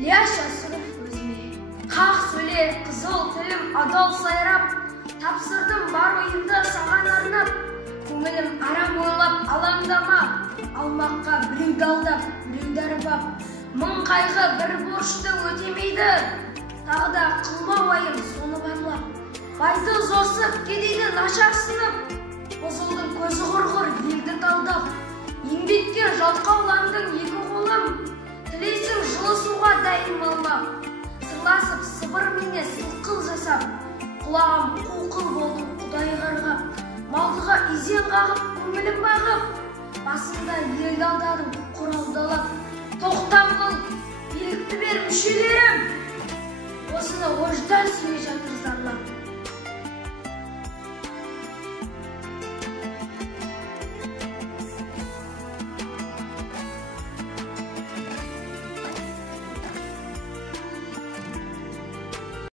Ілияс Жасыров өзіме. Хақ сөйлер қызыл тілім адал сайрап, тапсырдым бар ойымды саған арнап, көңілім арам ойлап алаңдама, алмаққа біреуді алдап, біреуді арбап, мың қайғы бір борышты өтемейді, тағы да қылма уайым соны барлап, байды зорсып, кедейді нашар сынып, бозылдың көзі құрғыр елді талдап, еңбекке жалқауландың екі қолым, тілейсің жылы суға дайын малмап, сырласып сыбыр мене сылқыл жасап, құлағым қуқыл болдым құдай қарғап, малдыға изен қағып көңілім бағып, басында елді алдадым құралдалап, тоқтам қыл билікті бер мүшелерім, осыны ождан сүйе жатыр зарлап.